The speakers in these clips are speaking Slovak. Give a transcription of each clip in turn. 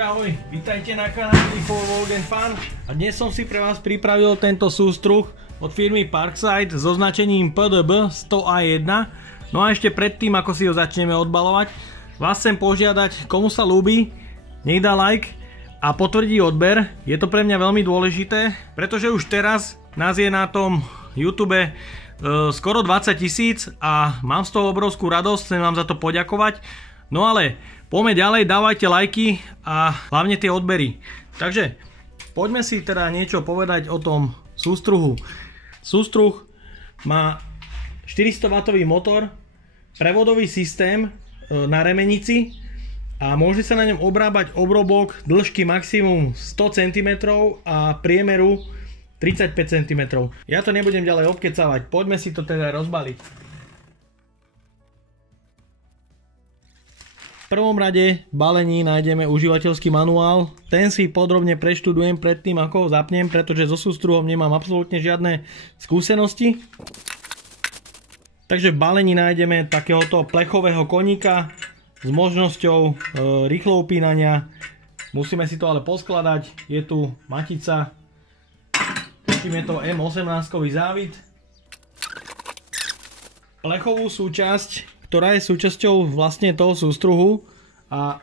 Ahoj, vítajte na kanáli World and Fun a dnes som si pre vás pripravil tento sústruh od firmy Parkside so značením PDB 100A1. No a ešte predtým, ako si ho začneme odbalovať, vás chcem požiadať, komu sa ľúbi, nech dá like a potvrdí odber. Je to pre mňa veľmi dôležité, pretože už teraz nás je na tom YouTube skoro 20 000 a mám z toho obrovskú radosť, chcem vám za to poďakovať. No ale poďme ďalej, dávajte lajky a hlavne tie odbery. Takže poďme si teda niečo povedať o tom sústruhu. Sústruh má 400W motor, prevodový systém na remenici a môže sa na ňom obrábať obrobok dĺžky maximum 100 cm a priemeru 35 cm. Ja to nebudem ďalej obkecávať, poďme si to teda rozbaliť. V prvom rade v balení nájdeme užívateľský manuál. Ten si podrobne preštudujem predtým, ako ho zapnem, pretože so sústruhom nemám absolútne žiadne skúsenosti. Takže v balení nájdeme takéhoto plechového koníka s možnosťou rýchlo upínania. Musíme si to ale poskladať. Je tu matica. Tuším, je to M18-kový závit. Plechovú súčasť, ktorá je súčasťou vlastne toho sústruhu, a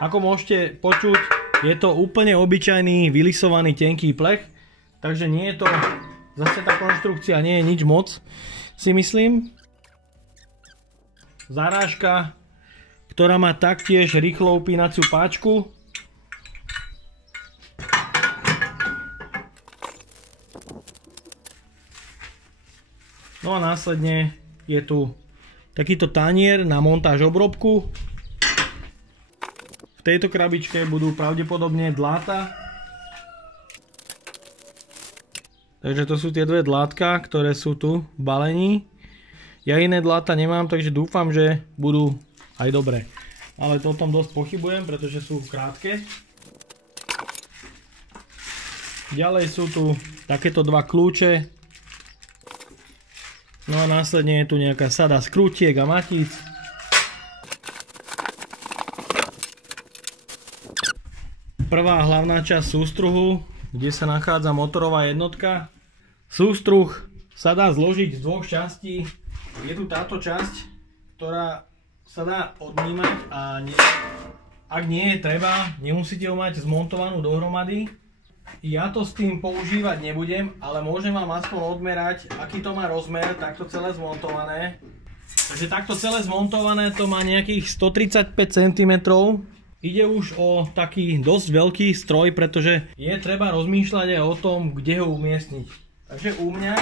ako môžete počuť, je to úplne obyčajný vylisovaný tenký plech, takže nie je to, zase tá konštrukcia nie je nič moc, si myslím. Zarážka, ktorá má taktiež rýchlo upínaciu páčku. No a následne je tu takýto tanier na montáž obrobku. V tejto krabičke budú pravdepodobne dláta. Takže to sú tie dve dlátka, ktoré sú tu v balení. Ja iné dláta nemám, takže dúfam, že budú aj dobré. Ale to o tom dosť pochybujem, pretože sú krátke. Ďalej sú tu takéto dva kľúče. No a následne je tu nejaká sada skrutiek a matíc. Prvá hlavná časť sústruhu, kde sa nachádza motorová jednotka. Sústruh sa dá zložiť z dvoch častí. Je tu táto časť, ktorá sa dá odnímať a ak nie je treba, nemusíte ho mať zmontovanú dohromady. Ja to s tým používať nebudem, ale môžem vám aspoň odmerať, aký to má rozmer, takto celé zmontované. Takže takto celé zmontované to má nejakých 135 cm. Ide už o taký dosť veľký stroj, pretože je treba rozmýšľať aj o tom, kde ho umiestniť. Takže u mňa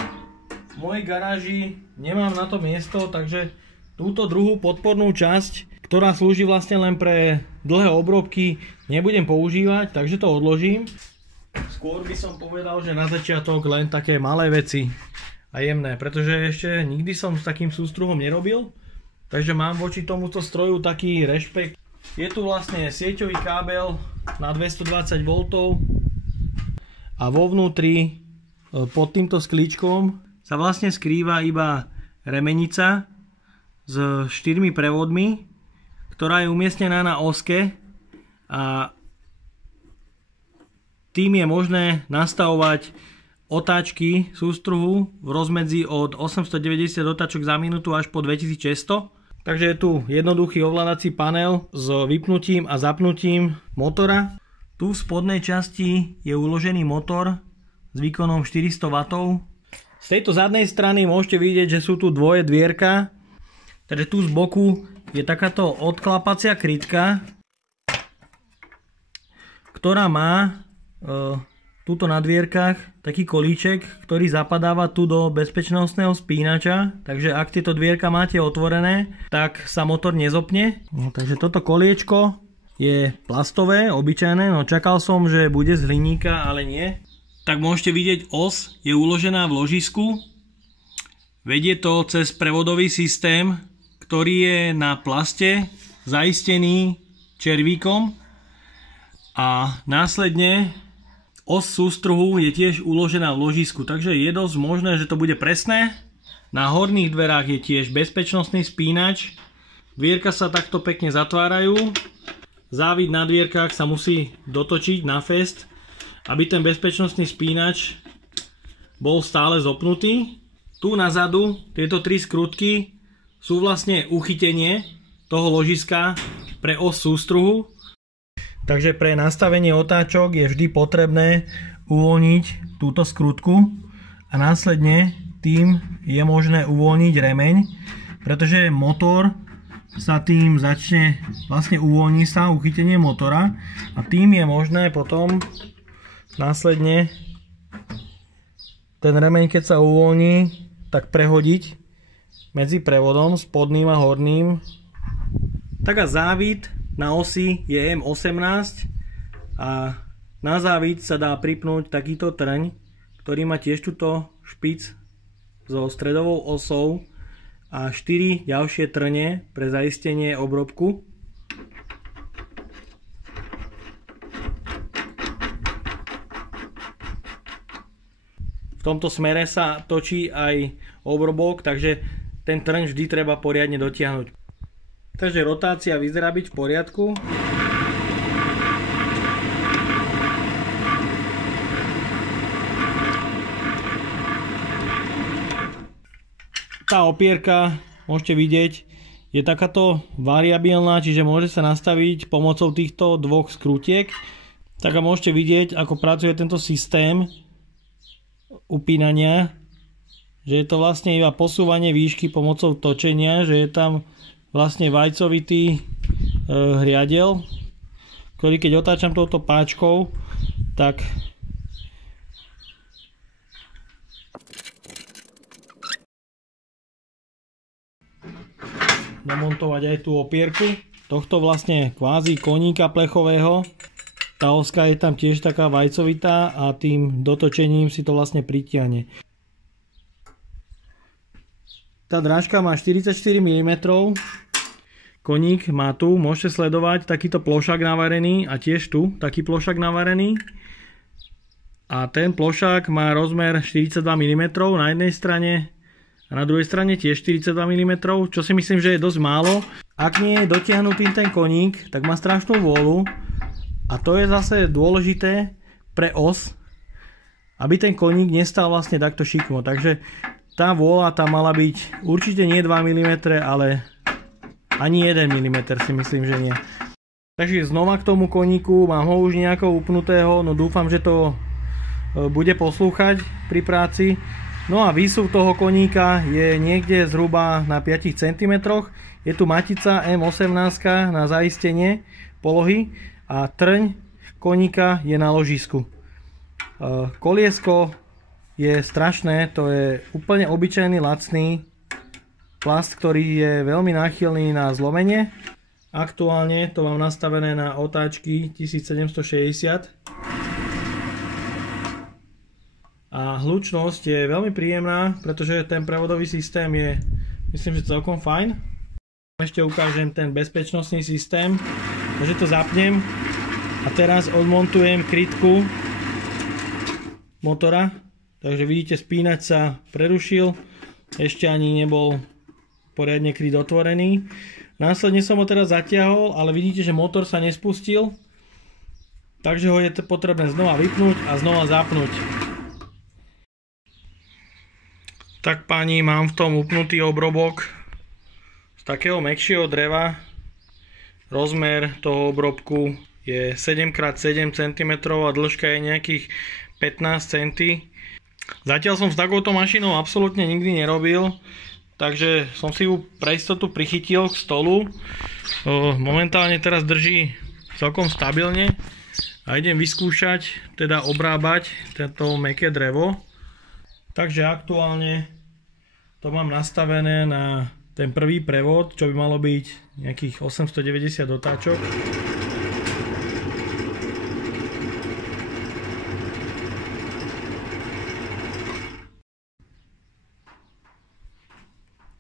v mojej garáži nemám na to miesto, takže túto druhú podpornú časť, ktorá slúži vlastne len pre dlhé obrobky, nebudem používať, takže to odložím. Skôr by som povedal, že na začiatok len také malé veci a jemné, pretože ešte nikdy som s takým sústruhom nerobil, takže mám voči tomuto stroju taký rešpekt. Je tu vlastne sieťový kábel na 220 V a vo vnútri pod týmto sklíčkom sa vlastne skrýva iba remenica s 4 prevodmi, ktorá je umiestnená na oske a tým je možné nastavovať otáčky sústruhu v rozmedzi od 890 otáčok za minútu až po 2600. Takže je tu jednoduchý ovládací panel s vypnutím a zapnutím motora. Tu v spodnej časti je uložený motor s výkonom 400 W. Z tejto zadnej strany môžete vidieť, že sú tu dvoje dvierka. Takže tu z boku je takáto odklapacia krytka, ktorá má tuto na dvierkach taký kolíček, ktorý zapadáva tu do bezpečnostného spínača, takže ak tieto dvierka máte otvorené, tak sa motor nezopne. No, takže toto koliečko je plastové, obyčajné, no čakal som, že bude z hliníka, ale nie. Tak môžete vidieť, os je uložená v ložisku, vedie to cez prevodový systém, ktorý je na plaste zaistený červíkom a následne os sústruhu je tiež uložená v ložisku, takže je dosť možné, že to bude presné. Na horných dverách je tiež bezpečnostný spínač. Dvierka sa takto pekne zatvárajú. závit na dvierkach sa musí dotočiť na fest, aby ten bezpečnostný spínač bol stále zopnutý. Tu nazadu tieto tri skrutky sú vlastne uchytenie toho ložiska pre os sústruhu. Takže pre nastavenie otáčok je vždy potrebné uvoľniť túto skrutku a následne tým je možné uvoľniť remeň, pretože motor sa tým začne, vlastne uvoľní sa uchytenie motora a tým je možné potom následne ten remeň, keď sa uvoľní, tak prehodiť medzi prevodom spodným a horným. Taká závit na osi je M18 a na závit sa dá pripnúť takýto trň, ktorý má tiež túto špic so stredovou osou a 4 ďalšie trne pre zaistenie obrobku. V tomto smere sa točí aj obrobok, takže ten trň vždy treba poriadne dotiahnuť. Takže rotácia vyzerá byť v poriadku. Tá opierka, môžete vidieť, je takáto variabilná, čiže môže sa nastaviť pomocou týchto dvoch skrutiek. Tak a môžete vidieť, ako pracuje tento systém upínania, že je to vlastne iba posúvanie výšky pomocou točenia, že je tam vlastne vajcovitý hriadel, ktorý keď otáčam touto páčkou, tak namontovať aj tú opierku tohto vlastne kvázi koníka plechového. Tá oska je tam tiež taká vajcovitá a tým dotočením si to vlastne pritiahne. Tá drážka má 44 mm. Koník má tu, môžete sledovať, takýto plošák navarený a tiež tu taký plošák navarený. A ten plošák má rozmer 42 mm na jednej strane a na druhej strane tiež 42 mm, čo si myslím, že je dosť málo. Ak nie je dotiahnutý ten koník, tak má strašnú vôľu. A to je zase dôležité pre os, aby ten koník nestal vlastne takto šikmo. Takže tá vôľa tam mala byť určite nie 2 mm, ale ani 1 mm si myslím, že nie. Takže znova k tomu koníku, mám ho už nejako upnutého, no dúfam, že to bude poslúchať pri práci. No a výsuv toho koníka je niekde zhruba na 5 cm. Je tu matica M18 na zaistenie polohy a trň koníka je na ložisku. Koliesko je strašné, to je úplne obyčajný lacný plast, ktorý je veľmi náchylný na zlomenie. Aktuálne to mám nastavené na otáčky 1760. A hlučnosť je veľmi príjemná, pretože ten prevodový systém je, myslím, že celkom fajn. Ešte ukážem ten bezpečnostný systém. Takže to zapnem a teraz odmontujem krytku motora. Takže vidíte, spínač sa prerušil, ešte ani nebol poriadne kryt otvorený. Následne som ho teraz zatiahol, ale vidíte, že motor sa nespustil, takže ho je potrebné znova vypnúť a znova zapnúť. Tak páni, mám v tom upnutý obrobok z takého mäkšieho dreva. Rozmer toho obrobku je 7x7 cm a dĺžka je nejakých 15 cm. Zatiaľ som s takouto mašinou absolútne nikdy nerobil, takže som si ju pre istotu prichytil k stolu. Momentálne teraz drží celkom stabilne a idem vyskúšať, teda obrábať tento mäkké drevo. Takže aktuálne to mám nastavené na ten prvý prevod, čo by malo byť nejakých 890 otáčok.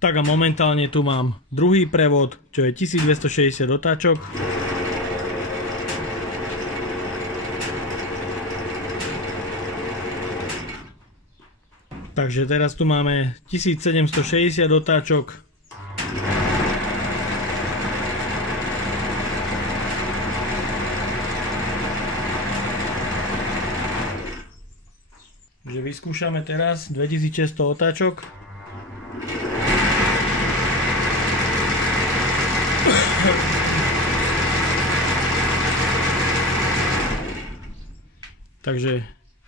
Tak a momentálne tu mám druhý prevod, čo je 1260 otáčok. Takže teraz tu máme 1760 otáčok. Takže vyskúšame teraz 2600 otáčok. Takže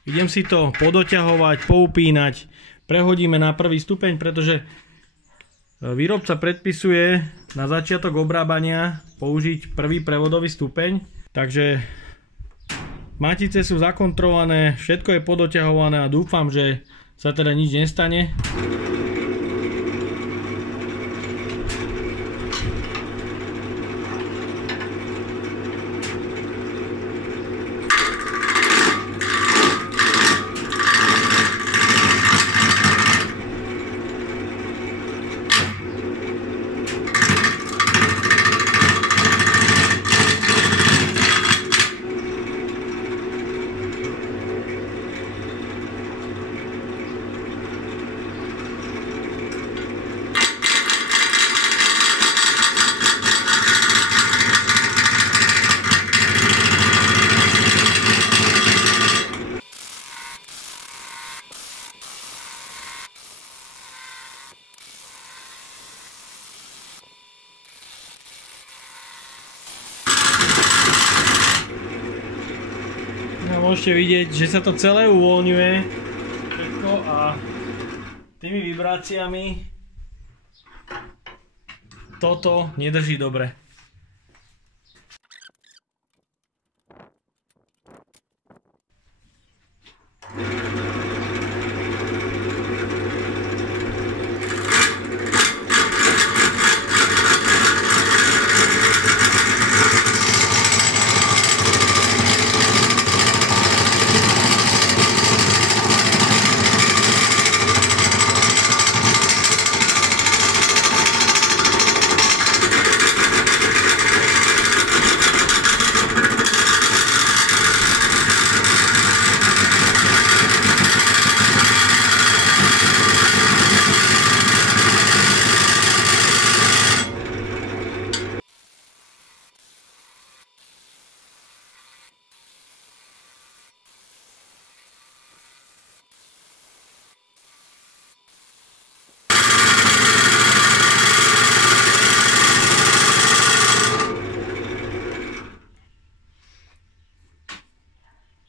idem si to podoťahovať, poupínať, prehodíme na prvý stupeň, pretože výrobca predpisuje na začiatok obrábania použiť prvý prevodový stupeň. Takže matice sú zakontrolované, všetko je podoťahované a dúfam, že sa teda nič nestane. Môžete vidieť, že sa to celé uvoľňuje všetko a tými vibráciami toto nedrží dobre.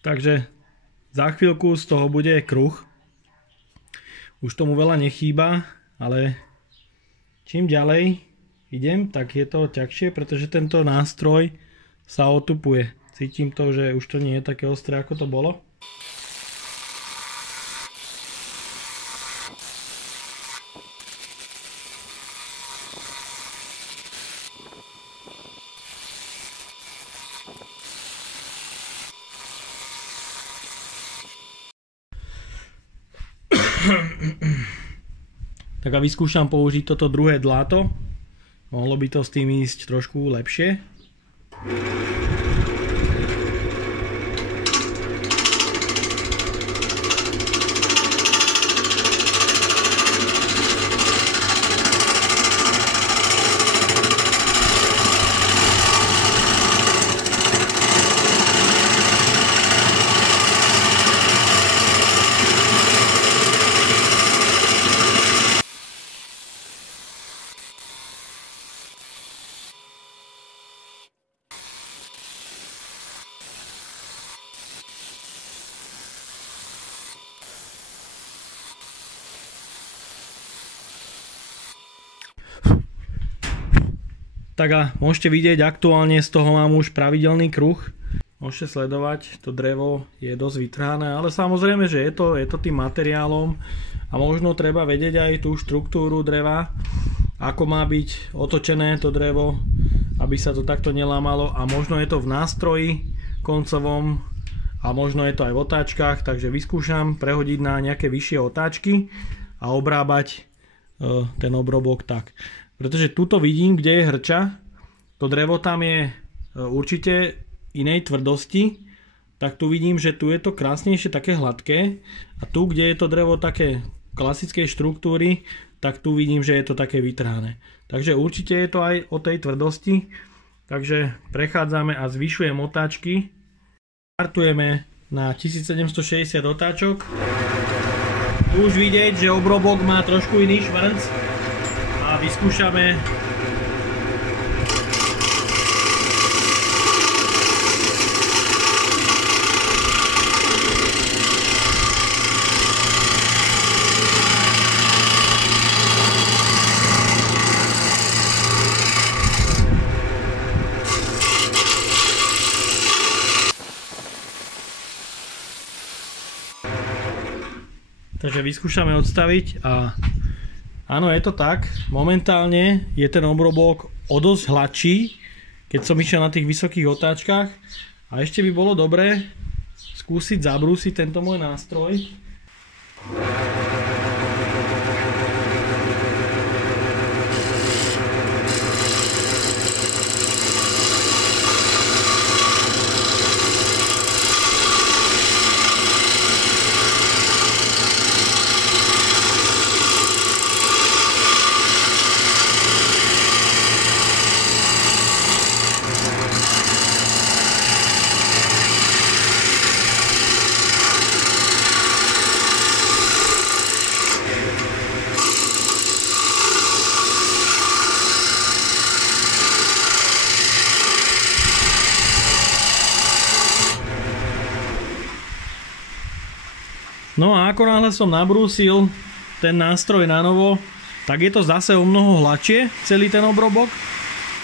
Takže za chvíľku z toho bude kruh. Už tomu veľa nechýba, ale čím ďalej idem, tak je to ťažšie, pretože tento nástroj sa otupuje. Cítim to, že už to nie je také ostré, ako to bolo. Tak a vyskúšam použiť toto druhé dláto. Mohlo by to s tým ísť trošku lepšie. Tak a môžete vidieť, aktuálne z toho mám už pravidelný kruh. Môžete sledovať, to drevo je dosť vytrhané, ale samozrejme, že je to tým materiálom a možno treba vedieť aj tú štruktúru dreva, ako má byť otočené to drevo, aby sa to takto nelámalo, a možno je to v nástroji koncovom a možno je to aj v otáčkach, takže vyskúšam prehodiť na nejaké vyššie otáčky a obrábať ten obrobok tak. Pretože tuto vidím, kde je hrča, to drevo tam je určite inej tvrdosti, tak tu vidím, že tu je to krásnejšie, také hladké, a tu, kde je to drevo také klasickej štruktúry, tak tu vidím, že je to také vytrhané. Takže určite je to aj o tej tvrdosti, takže prechádzame a zvyšujem otáčky. Startujeme na 1760 otáčok. Tu už vidieť, že obrobok má trošku iný švrnc a vyskúšame. Takže vyskúšame odstaviť a áno, je to tak. Momentálne je ten obrobok o dosť hladší, keď som išiel na tých vysokých otáčkach. A ešte by bolo dobré skúsiť zabrúsiť tento môj nástroj. No a ako náhle som nabrúsil ten nástroj na novo, tak je to zase o mnoho hladšie, celý ten obrobok.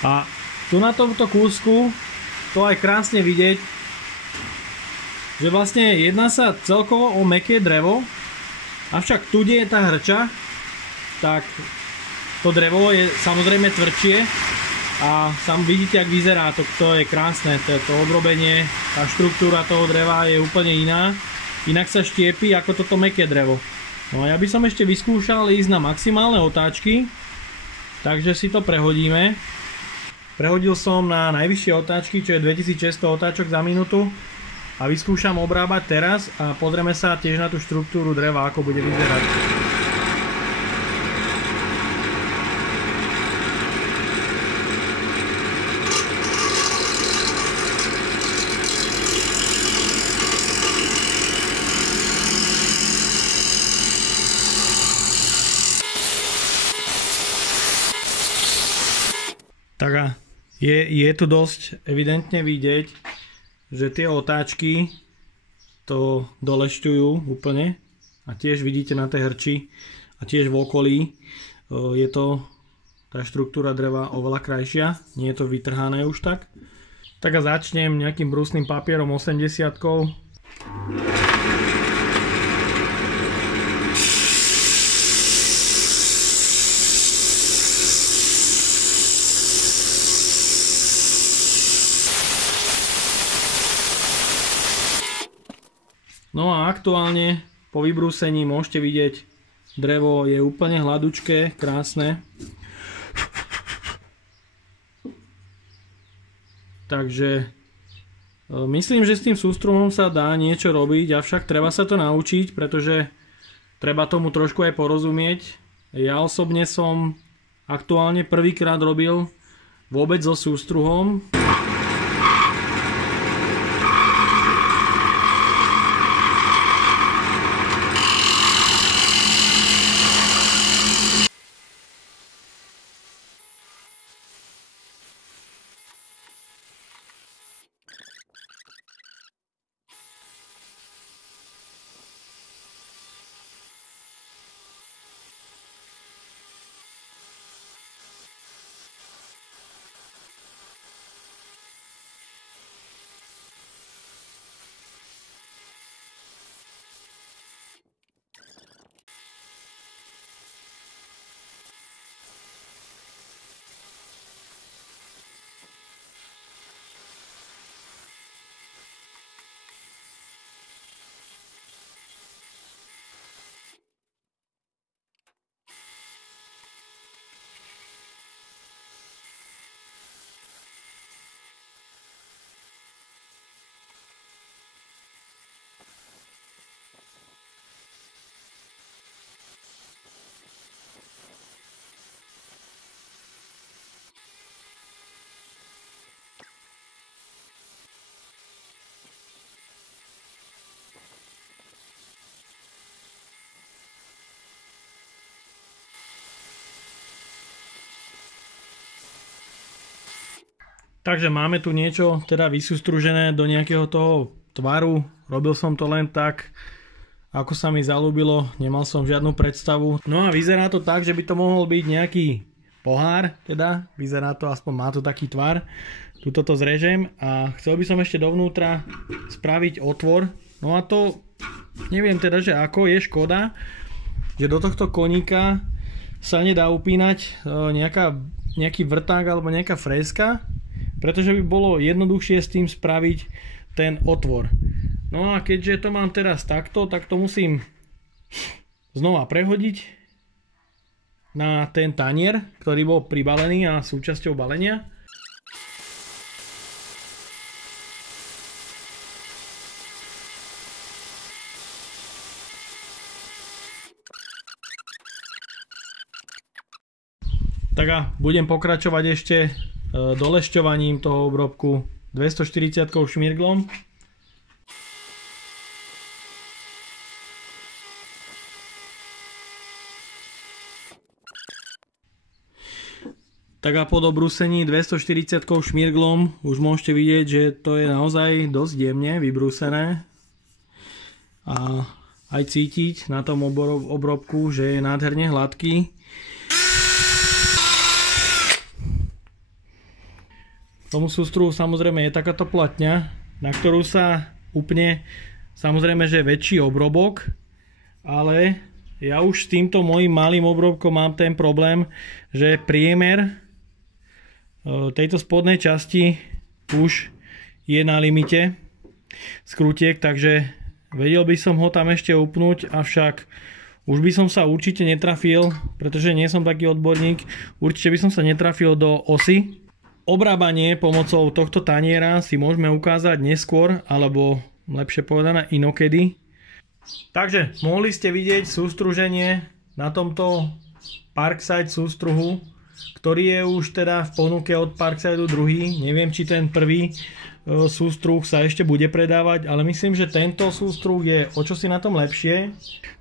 A tu na tomto kúsku to aj krásne vidieť, že vlastne jedná sa celkovo o mäkké drevo, avšak tu, kde je tá hrča, tak to drevo je samozrejme tvrdšie a sam vidíte, jak vyzerá, to je krásne, to obrobenie, tá štruktúra toho dreva je úplne iná. Inak sa štiepi ako toto mäkké drevo. No a ja by som ešte vyskúšal ísť na maximálne otáčky, takže si to prehodíme. Prehodil som na najvyššie otáčky, čo je 2600 otáčok za minútu a vyskúšam obrábať teraz a pozrieme sa tiež na tú štruktúru dreva, ako bude vyzerať. Tak a je tu dosť evidentne vidieť, že tie otáčky to dolešťujú úplne a tiež vidíte na tej hrči a tiež v okolí je to tá štruktúra dreva oveľa krajšia, nie je to vytrhané už tak. Tak a začnem nejakým brúsnym papierom 80-kou. No a aktuálne po vybrúsení môžete vidieť, drevo je úplne hladúčké, krásne. Takže myslím, že s tým sústrumom sa dá niečo robiť, avšak treba sa to naučiť, pretože treba tomu trošku aj porozumieť. Ja osobne som aktuálne prvýkrát robil vôbec so sústruhom. Takže máme tu niečo teda vysústružené do nejakého toho tvaru. Robil som to len tak, ako sa mi zalúbilo, nemal som žiadnu predstavu. No a vyzerá to tak, že by to mohol byť nejaký pohár, teda vyzerá to, aspoň má to taký tvar. Tuto to zrežem a chcel by som ešte dovnútra spraviť otvor. No a to neviem teda, že ako, je škoda, že do tohto koníka sa nedá upínať nejaký vrták alebo nejaká freska, pretože by bolo jednoduchšie s tým spraviť ten otvor. No a keďže to mám teraz takto, tak to musím znova prehodiť na ten tanier, ktorý bol pribalený a súčasťou balenia. Tak a budem pokračovať ešte dolešťovaním toho obrobku 240 šmirglom. Tak a po dobrúsení 240 šmirglom už môžete vidieť, že to je naozaj dosť jemne vybrúsené a aj cítiť na tom obrobku, že je nádherne hladký. Tomu sústruhu samozrejme je takáto platňa, na ktorú sa upne samozrejme, že väčší obrobok, ale ja už s týmto mojím malým obrobkom mám ten problém, že priemer tejto spodnej časti už je na limite skrutiek, takže vedel by som ho tam ešte upnúť, avšak už by som sa určite netrafil, pretože nie som taký odborník, určite by som sa netrafil do osy. Obrábanie pomocou tohto taniera si môžeme ukázať neskôr, alebo lepšie povedané inokedy. Takže mohli ste vidieť sústruženie na tomto Parkside sústruhu, ktorý je už teda v ponuke od Parksideu druhý. Neviem, či ten prvý sústruh sa ešte bude predávať, ale myslím, že tento sústruh je o čosi na tom lepšie.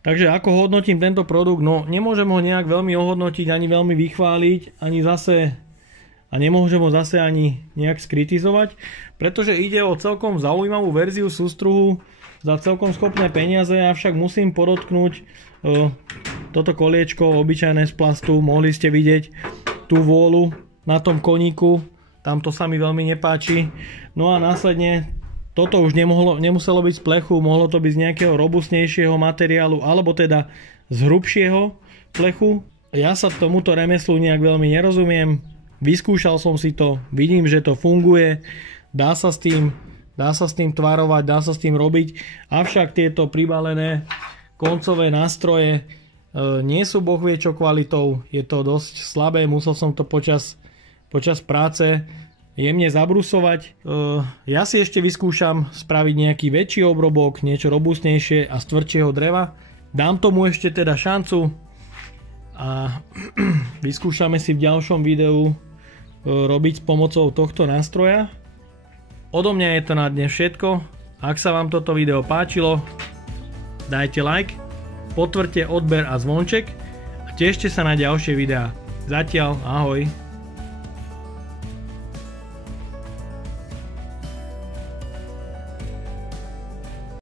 Takže ako hodnotím tento produkt? No nemôžem ho nejak veľmi ohodnotiť, ani veľmi vychváliť, ani zase a nemôžem ho zase ani nejak skritizovať, pretože ide o celkom zaujímavú verziu sústruhu za celkom schopné peniaze, avšak musím podotknúť toto koliečko obyčajné z plastu. Mohli ste vidieť tú vôľu na tom koníku, tamto sa mi veľmi nepáči. No a následne toto už nemuselo byť z plechu, mohlo to byť z nejakého robustnejšieho materiálu alebo teda z hrubšieho plechu. Ja sa tomuto remeslu nejak veľmi nerozumiem. Vyskúšal som si to, vidím, že to funguje, dá sa s tým tvarovať, dá sa s tým robiť, avšak tieto pribalené koncové nástroje nie sú bohvie čo kvalitou, je to dosť slabé, musel som to počas práce jemne zabrusovať. Ja si ešte vyskúšam spraviť nejaký väčší obrobok, niečo robustnejšie a z tvrdšieho dreva. Dám tomu ešte teda šancu a vyskúšame si v ďalšom videu robiť s pomocou tohto nástroja. Odo mňa je to na dnes všetko. Ak sa vám toto video páčilo, dajte like, potvrďte odber a zvonček a tešte sa na ďalšie videá. Zatiaľ ahoj.